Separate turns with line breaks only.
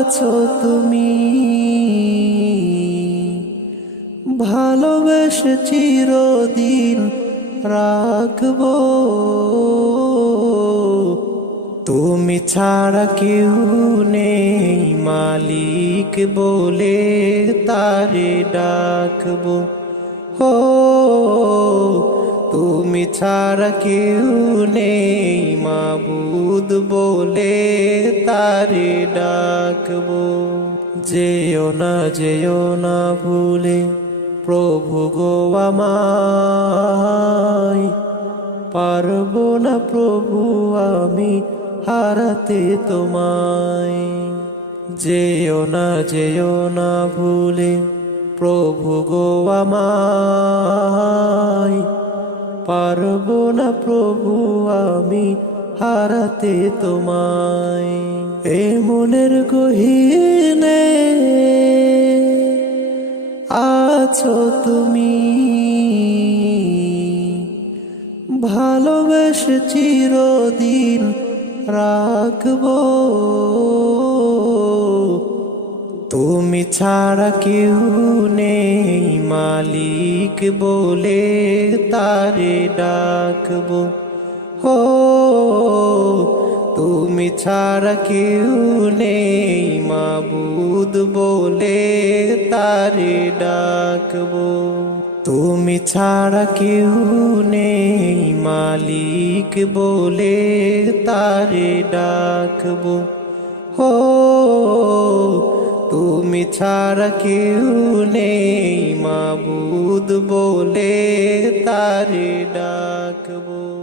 আছো তুমি। ভালোবেসে চিরদিন রাখব। তুমি ছাড়া কেউ নেই মালিক বলে তারে ডাকবো। হো তুমি ছাড়া কেউ নেই, মাবুদ বলে তারে ডাকবো। যেও না যেও না ভুলে, প্রভু গো আমায়। পারব না প্রভু, আমি হারাতে তোমায়। যেও না যেও না ভুলে, প্রভু গো আমায়। পারব না প্রভু আমি হারাতে তোমায়। এ মনের গহীনে আছো তুমি। ভালোবেসে চিরদিন রাখব। তুমি ছাড়া কেউ নেই, মালিক বলে তারে ডাকবো। হো তুমি ছাড়া কেউ নেই, মাবুদ বলে তারে ডাকবো। তুমি ছাড়া কেউ নেই, মালিক বলে তারে ডাকবো। হো তুমি ছাড়া কেউ নেই মাবুদ বলে তারে ডাকবো।